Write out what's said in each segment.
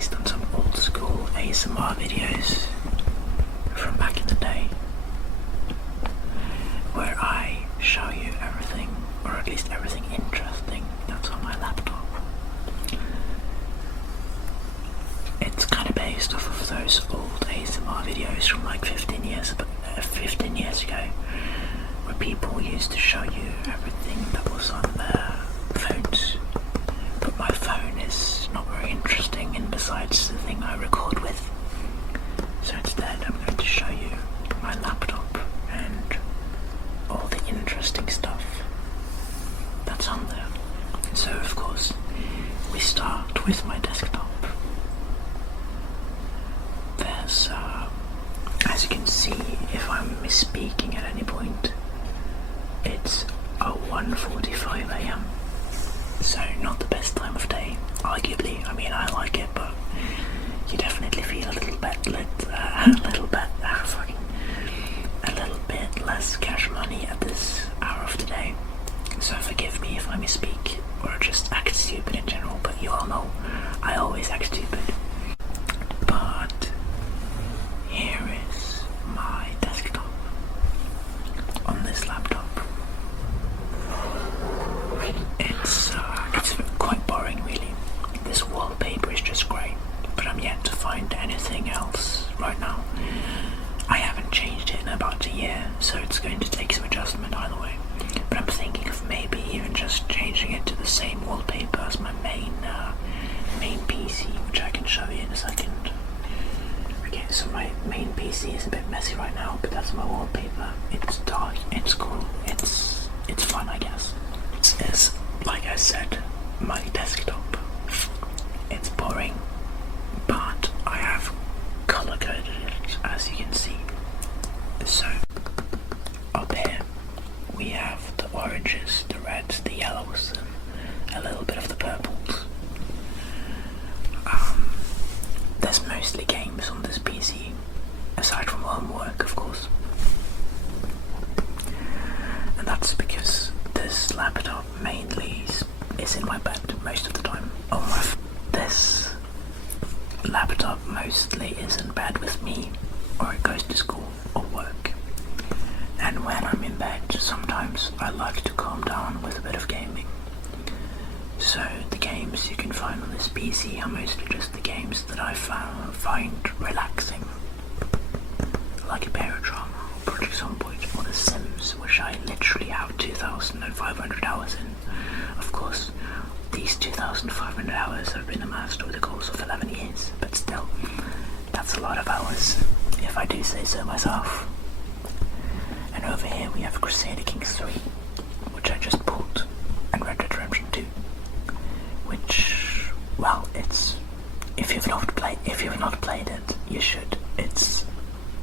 based on some old school ASMR videos from back in the day, where I show you everything, or at least everything interesting that's on my laptop. It's kind of based off of those old ASMR videos from like 15 years ago, where people used to show you everything that was on their phones. But my phone is not very interesting, and besides the thing I record with. So instead I'm going to show you my laptop and all the interesting stuff that's on there. So of course we start with my desktop. There's, as you can see, if I'm misspeaking at any point, it's 1:45 AM. So not the best time of day, arguably. I mean, I like it, but you definitely feel a little bit less cash money at this hour of the day. So forgive me if I misspeak or just act stupid in general, but you all know I always act stupid. But here is my desktop on this laptop. It's quite boring, really. This wallpaper is just great, but I'm yet to find anything else right now. I haven't changed it in about a year, so it's going to take some adjustment either way. But I'm thinking of maybe even just changing it to the same wallpaper as my main PC, which I can show you in a second. Okay, so my main PC is a bit messy right now, but that's my wallpaper. It's dark, it's cool, it's fun, I guess. It's, like I said, my desktop. It's boring, but I have color coded it, as you can see. So up here we have the oranges, the reds, the yellows, and a little bit of the purples. There's mostly games on this PC, aside from homework, of course. And that's because this laptop mainly is in my bed most of the time. This laptop mostly is in bed with me, or it goes to school or work. And when I'm in bed, sometimes I like to calm down with a bit of gaming. So the games you can find on this PC are mostly just the games that I find relaxing, like a Paradrama, or Project Zomboid, or The Sims, which I literally have 2,500 hours in. Of course, these 2,500 hours have been amassed over the course of 11 years, but still, that's a lot of hours, if I do say so myself. And over here we have Crusader Kings 3, which I just bought, and Red Dead Redemption 2, which, well, it's, if you've not played it, you should. It's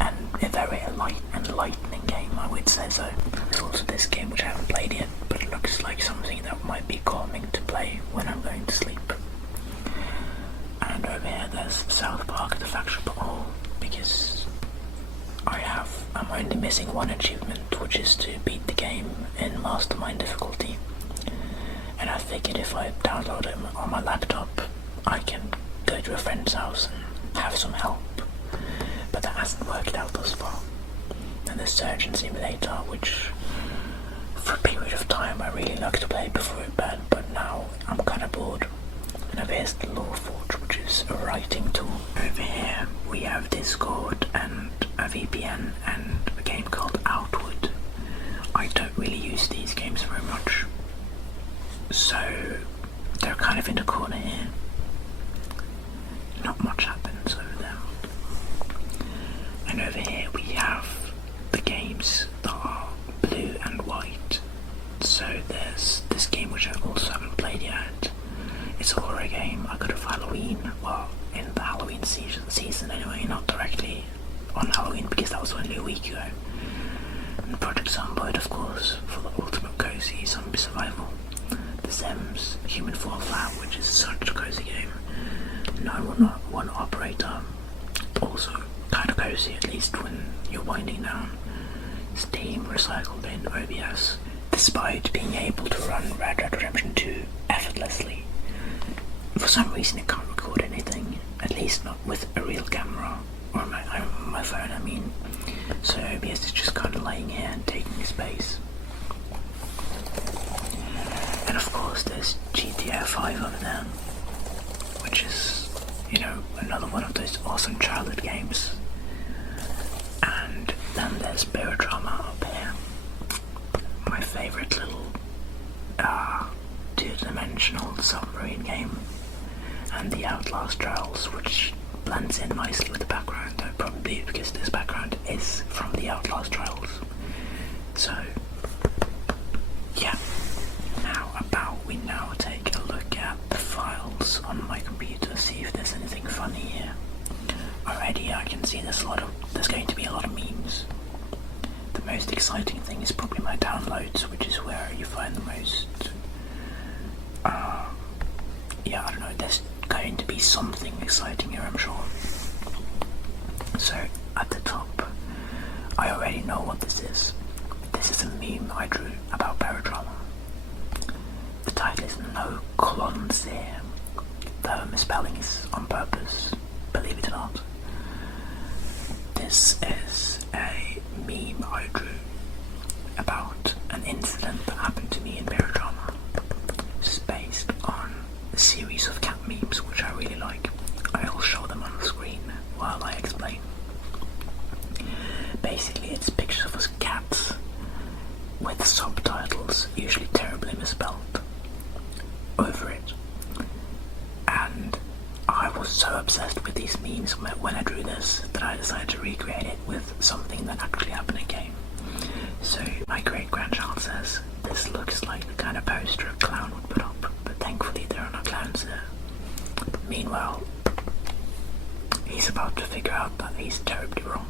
a very enlightening game, I would say so. There's also this game which I haven't played yet, but it looks like something that might be calming to play when I'm going to sleep. And over here there's South Park The Faction Hall, because I'm only missing one achievement, which is to beat the game in Mastermind difficulty. And I figured if I download it on my laptop, I can go to a friend's house and have some help. But that hasn't worked out thus far. And the Surgeon Simulator, which for a period of time I really liked to play before bed, but now I'm kind of bored. And over here's the Lawforge, which is a writing tool. Over here we have Discord and a VPN and a game called Outward. I don't really use these games very much, so they're kind of in the corner here. Not much happens over there. And over here we have the games that are blue and white. So there's this game which I also haven't played yet. It's a horror game. I got it for Halloween, well, in the Halloween season anyway, not directly on Halloween because that was only a week ago. And Project Zomboid, of course, for the ultimate cozy zombie survival. The Sims, Human Fall Flat, which is such a cozy game. 911 Operator, also kind of cozy, at least when you're winding down. Steam recycled in OBS, despite being able to run Red Dead Redemption 2 effortlessly. For some reason it can't record anything, at least not with a real camera, or my phone I mean. So OBS is just kind of laying here and taking space. And of course there's GTA 5 over there, which is, you know, another one of those awesome childhood games. And then there's Barodrama up here, my favourite little two-dimensional submarine game, and the Outlast Trials, which blends in nicely with the background, though probably because this background is from the Outlast Trials. So yeah, we now take a look at the files on my computer, see if there's anything funny here. Already I can see there's going to be a lot of memes. The most exciting thing is probably my downloads, which is where you find the most I don't know, there's going to be something exciting here, I'm sure. So at the top, I already know what this is. This is a meme I drew about Barodrama. The title is No Colons Here. The misspelling is on purpose, believe it or not. This is a meme I drew about an incident that happened to me in Barodrama. It's based on a series of cat memes which I really like. I'll show them on the screen while I explain. Basically it's pictures of us cats with subtitles, usually terribly misspelled, over it. And I was so obsessed with these memes when I drew this that I decided to recreate it with something that actually happened in game. So my great-grandchild says, this looks like the kind of poster a clown would put up, but thankfully there are no clowns there. Meanwhile, he's about to figure out that he's terribly wrong.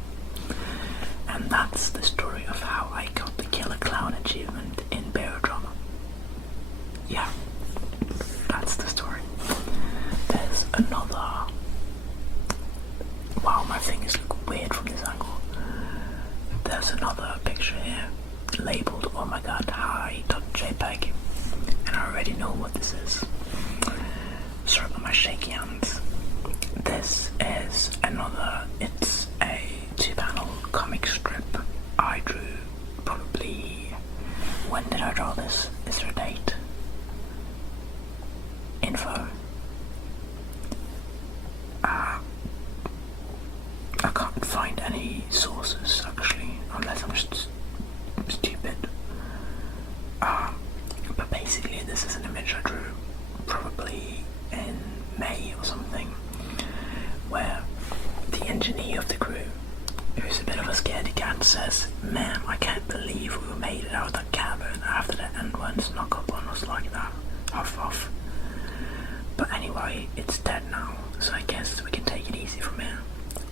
And that's the story of how I got the Killer Clown achievement in Barodrama. Yeah, that's the story. There's another... Wow, my fingers look weird from this angle. There's another picture here, labelled oh my god, hi.jpg, and I already know what this is. Sorry about my shaky hands. This is it's a 2-panel comic strip I drew probably, when did I draw this? Is there a date? Info. I can't find any sources actually, unless I'm just stupid. But basically this is an image I drew probably in May or something, where the engineer of the crew, who's a bit of a scaredy cat, says, "Man, I can't believe we made it out of that cavern after the end one snuck up on us like that. Huff huff. But anyway, it's dead now, so I guess we can take it easy from here.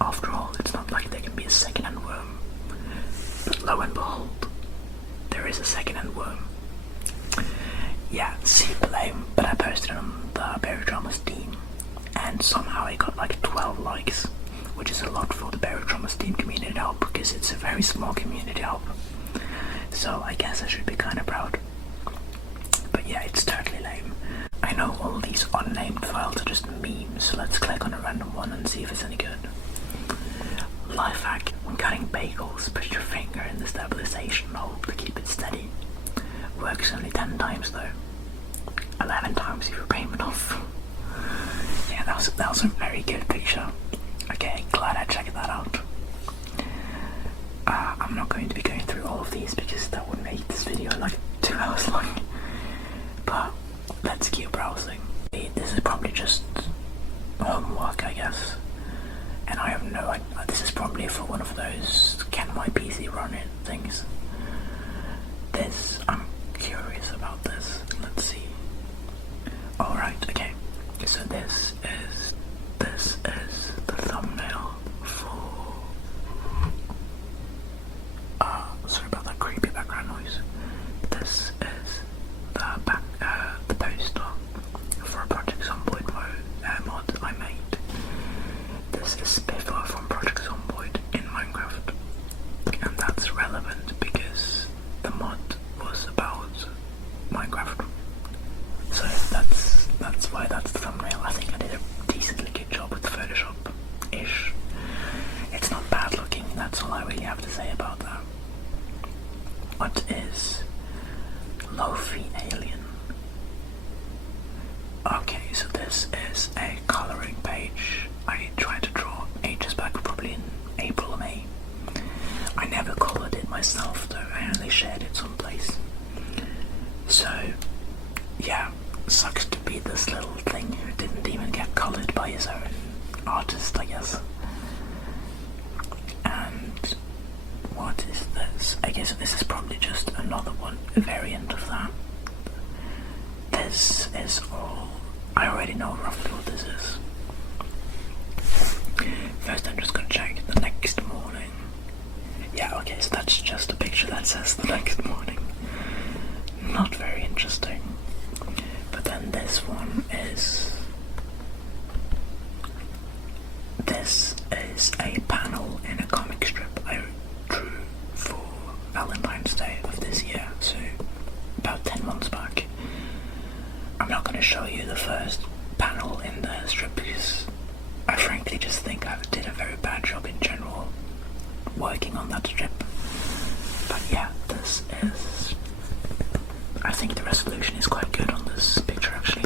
After all, it's not like there can be a second-hand worm." But lo and behold, there is a second-hand worm. Yeah, super lame, but I posted it on the Barodrama Steam, and somehow I got like 12 likes, which is a lot for the Barodrama Steam community help, because it's a very small community help. So I guess I should be kind of proud. But yeah, it's totally lame. I know all these unnamed files are just memes, so let's click on a random one and see if it's any good. Life hack: when cutting bagels, put your finger in the stabilization hole to keep it steady. Works only 10 times though. 11 times if you're brave enough. Yeah, that was a very good picture. Okay, glad I checked that out. I'm not going to be going through all of these because that would make this video like 2 hours long. But let's keep browsing. This is probably just homework, I guess. And I have no idea. This is probably for one of those "can my PC run it" things. I'm curious about this. Let's see. Alright, okay. So this is the thumbnail for sorry about that creepy background noise. This is the poster for a Project Zomboid mod I made. This is Spiffer from Project Zomboid in Minecraft, and that's relevant because the mod was about Minecraft. So that's why that's the thumbnail. I think I did a Okay, so this is a colouring page. I tried to draw ages back, probably in April or May. I never coloured it myself though, I only shared it someplace. So, yeah, sucks to be this little thing who didn't even get coloured by his own artist, I guess. And what is this? I guess this is probably just another one, a variant of that. This is all, I already know roughly what this is. First I'm just gonna check the next morning. Yeah, okay, so that's just a picture that says the next morning. Not very interesting. But then this one is... This is a panel in a comic strip I drew for Valentine's Day of this year, so about 10 months back. I'm not going to show you the first panel in the strip because I frankly just think I did a very bad job in general working on that strip. But yeah, this is... I think the resolution is quite good on this picture actually.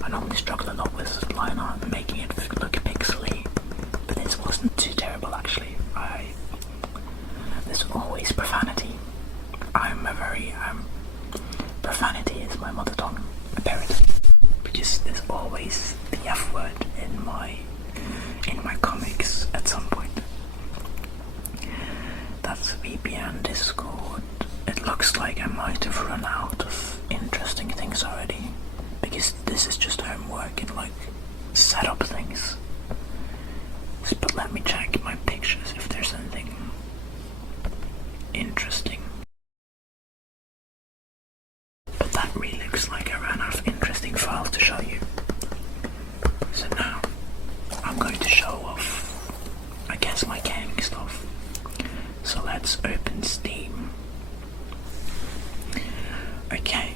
I normally struggle a lot with line art and making it look pixely, but this wasn't too terrible actually. There's always profanity. Profanity is my mother tongue, apparently, because there's always the F word in my comics at some point. That's VPN, Discord. It looks like I might have run out of interesting things already, because this is just homework and like set up things. But let me check my pictures if there's anything interesting. But that really looks like I ran out of interesting files to show you. So now I'm going to show off, I guess, my gaming stuff. So let's open Steam. Okay,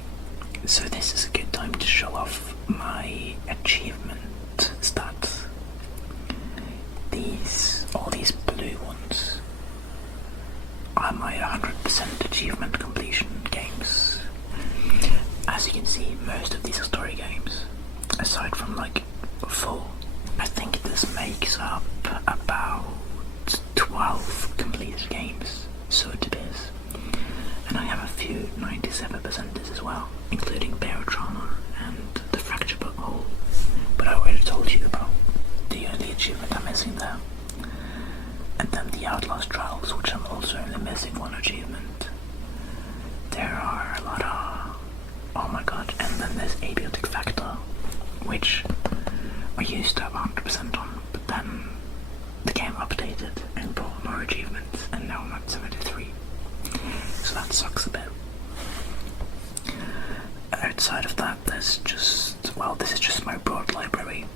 so this is a good time to show off my achievement stats. All these blue ones are my 100% achievement completion games. As you can see, most of these are story games, aside from like 4. I think this makes up about 12 completed games, so it is. And I have a few 97%ers as well, including Barotrauma and the Fracture Butthole, but I already told you about the only achievement I'm missing there. And then the Outlast Trials, which I'm also only missing 1 achievement. There are a lot of... oh my god, and then there's Abiotic Factor, which I used to have 100% on, but then the game updated and brought more achievements, and now I'm at 73. So that sucks a bit. Outside of that, there's just... well, this is just my broad library.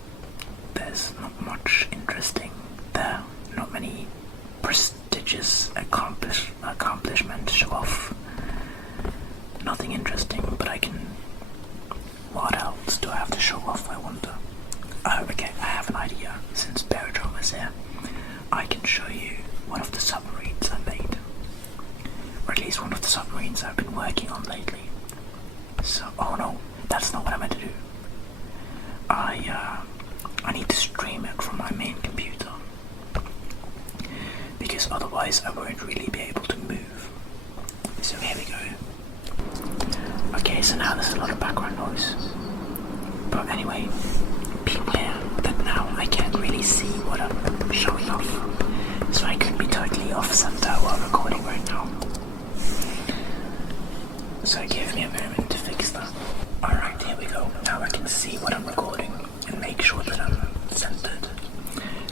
There's not much interesting there. Not many prestigious accomplishments to show off. Nothing interesting, but I can... what else do I have to show off, I wonder? Oh, okay, I have an idea. Since Barotrauma is here, I can show you one of the submarines I made. Or at least one of the submarines I've been working on lately. So, oh no, that's not what I meant to do. I need to stream it from my main computer, because otherwise I won't really be able to move. So here we go. Okay, so now there's a lot of background noise. But anyway, be aware that now I can't really see what I'm showing off. So I could be totally off center while recording right now. So give me a moment to fix that. Alright, here we go. Now I can see what I'm recording and make sure that I'm centered.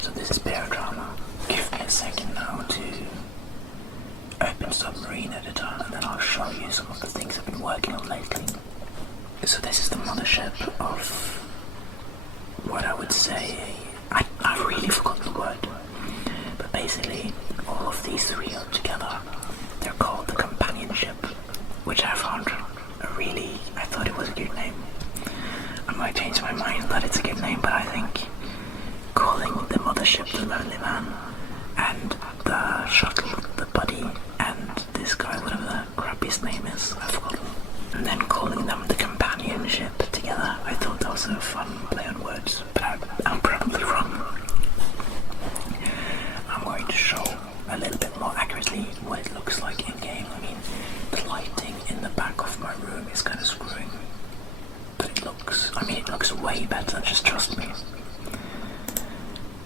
So this is Barotrauma. Give me a second now to open Submarine Editor, and then I'll show you some of the things I've been working on lately. So this is the mothership of what I would say, I've really forgotten the word, but basically all of these 3 are together. They're called the Companionship, which I found I thought it was a good name. I might change my mind that it's a good name, but I think calling the mothership the Lonely Man, and the shuttle the Buddy, and this guy, whatever the crappiest name is, I've forgotten, and then calling them the Companionship together, I thought that was a fun play on words, but I'm probably wrong. I'm going to show a little bit more accurately what it looks like in game. I mean, the lighting in the back of my room is kind of screwing, but it looks way better, just trust me.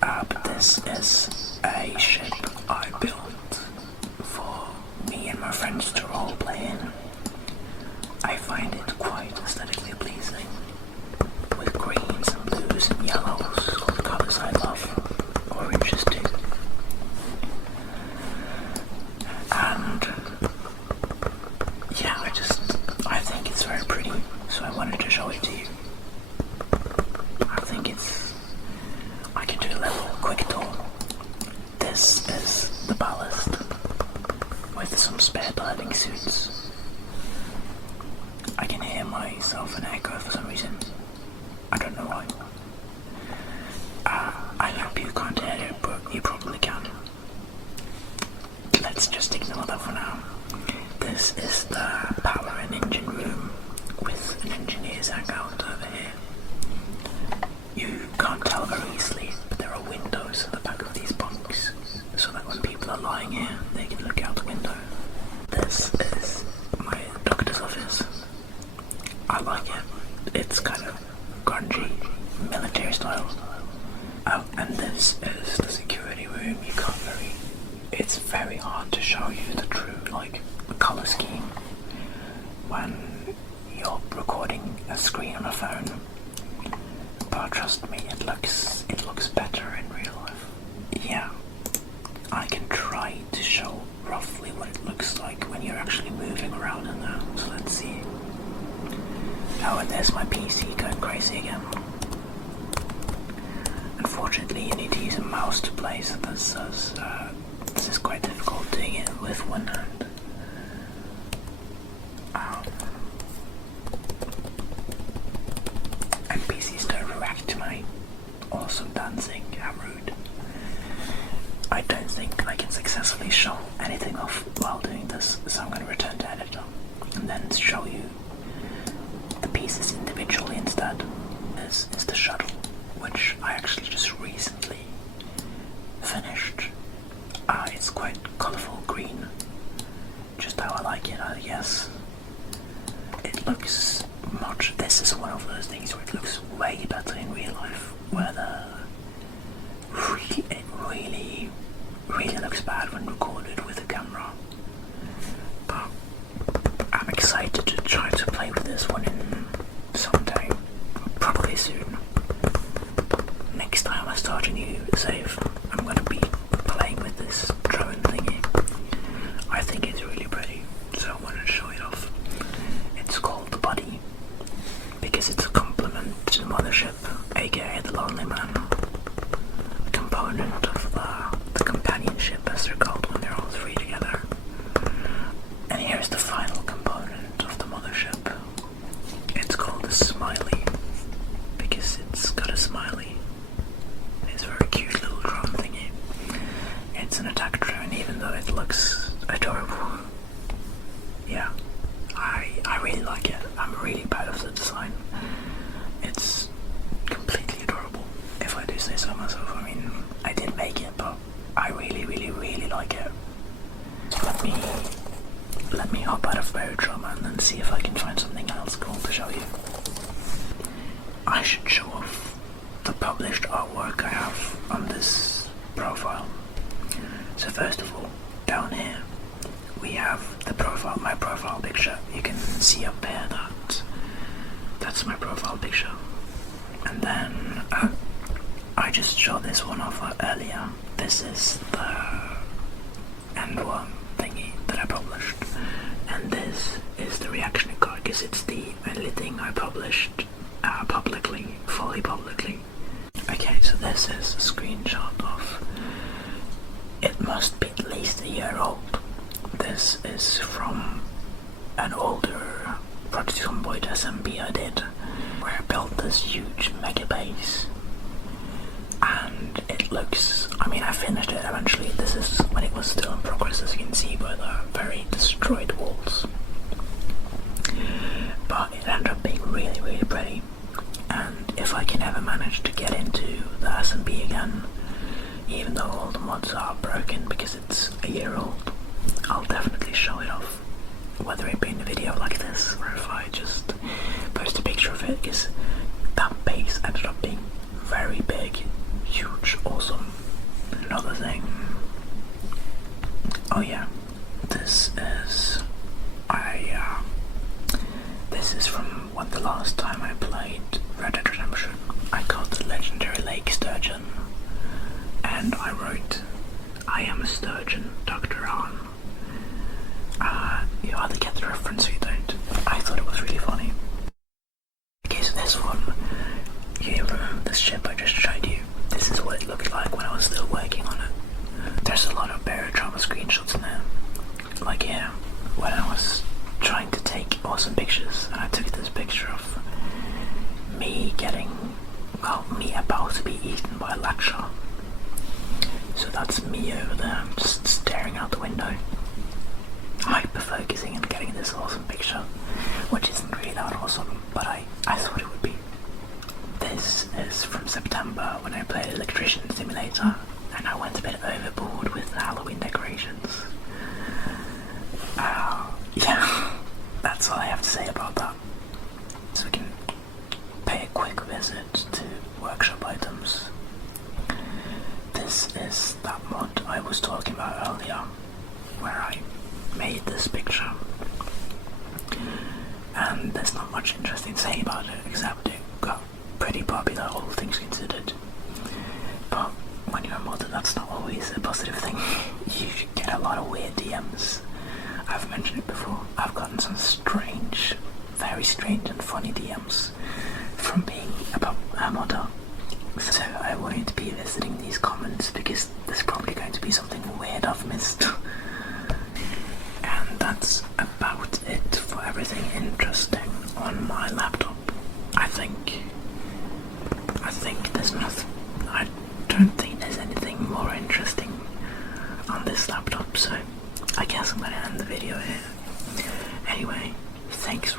But this is a ship I built for me and my friends to role play in. I find it quite aesthetically pleasing, with greens and blues and yellows, all the colours I love, oranges too. And yeah, I think it's very pretty, so I wanted to show it to you. I can do a little quick tour. This is the ballast, with some spare diving suits. I can hear myself an echo for some reason. I don't know why. I hope you can't hear it, but you probably can. Let's just ignore that for now. This is the power and engine room with an engineer's hangout over here. You can't tell very easily, but there are windows at the back of these bunks, so that when people are lying here, they can look out the window. This is my doctor's office. I like it. It's kind of grungy, military style. Oh, and this is the security room. It's very hard to show you the true, colour scheme when you're recording a screen on a phone. But trust me, it looks better in real life. Yeah, I can try to show roughly what it looks like when you're actually moving around in there. So let's see. Oh, and there's my PC going crazy again. Unfortunately, you need to use a mouse to play, so this is quite difficult doing it with one hand. And PCs don't react to my awesome dancing. How rude. I don't think I can successfully show anything off while doing this, so I'm going to return to editor and then show you the pieces individually instead. This is the shuttle, which I actually just recently finished. It's quite colourful green, just how I like it, I guess. It looks much, this is one of those things where it looks way better in real life, where it really looks bad when recorded with a camera. But I'm excited to try to play with this one in someday, probably soon. Next time I start a new save, I'm going to be playing with this drone thingy. I think it's really pretty, so I wanted to show it off. It's called the Buddy, because it's a compliment to the mothership, aka the Lonely Man, a component of the companionship, as they're called when they're all three together. And here's the final component of the mothership. It's called a Smiley, because it's got a smiley. It's a very cute little drone thingy. It's an attack drone, even though it looks adorable. Yeah, I really like it. I'm really proud of the design. It's completely adorable, if I do say so myself. I mean, I did make it, but I really like it. So let me hop out of Barotrauma and then see if I can find something else cool to show you. I should show off the published artwork I have on this profile. So first of all, down here we have my profile picture. You can see up here that's my profile picture. And then I just showed this one off earlier. This is the end one thingy that I published, and this is the reaction card, because it's the only thing I published fully publicly. Okay, so this is a screenshot of, it must be at least a year old. This is from an older Project Zomboid SMB I did, where I built this huge mega base. And it looks, I finished it eventually. This is when it was still in progress, as you can see by the very destroyed walls. But it ended up being really pretty. And if I can ever manage to get into the SMP again, even though all the mods are broken because it's a year old, I'll definitely show it off, whether it be in a video like this or if I just post a picture of it, because that base ended up being very big, huge, awesome. Another thing, oh yeah, this is from the last time I played Red Dead Redemption. I got the legendary lake sturgeon, and I wrote, "I am a sturgeon, Dr. Arn." You either get the reference or you don't. I thought it was really funny. Okay, so this one, you remember this ship I just showed you? This is what it looked like when I was still working on it. There's a lot of Barry Drama screenshots in there. Like here, when I was trying to take awesome pictures, and I took this picture of me me about to be eaten by a latcher. So that's me over there, just staring out the window, hyper focusing and getting this awesome picture, which isn't really that awesome, but I thought it would be. This is from September when I played Electrician Simulator, and I went a bit overboard with the Halloween decorations. Yeah, that's all I have to say about that. So we can pay a quick visit to workshop items. This is that mod I was talking about earlier, where I made this picture. And there's not much interesting to say about it, except it got pretty popular, all things considered. But when you're a modder, that's not always a positive thing. You get a lot of weird DMs. I've mentioned it before, I've gotten some strange, very strange and funny DMs from being a modder. So I won't be visiting these comments because there's probably going to be something weird I've missed. And that's about it for everything interesting on my laptop. I think there's nothing, I don't think there's anything more interesting on this laptop, so I guess I'm going to end the video here. Anyway, thanks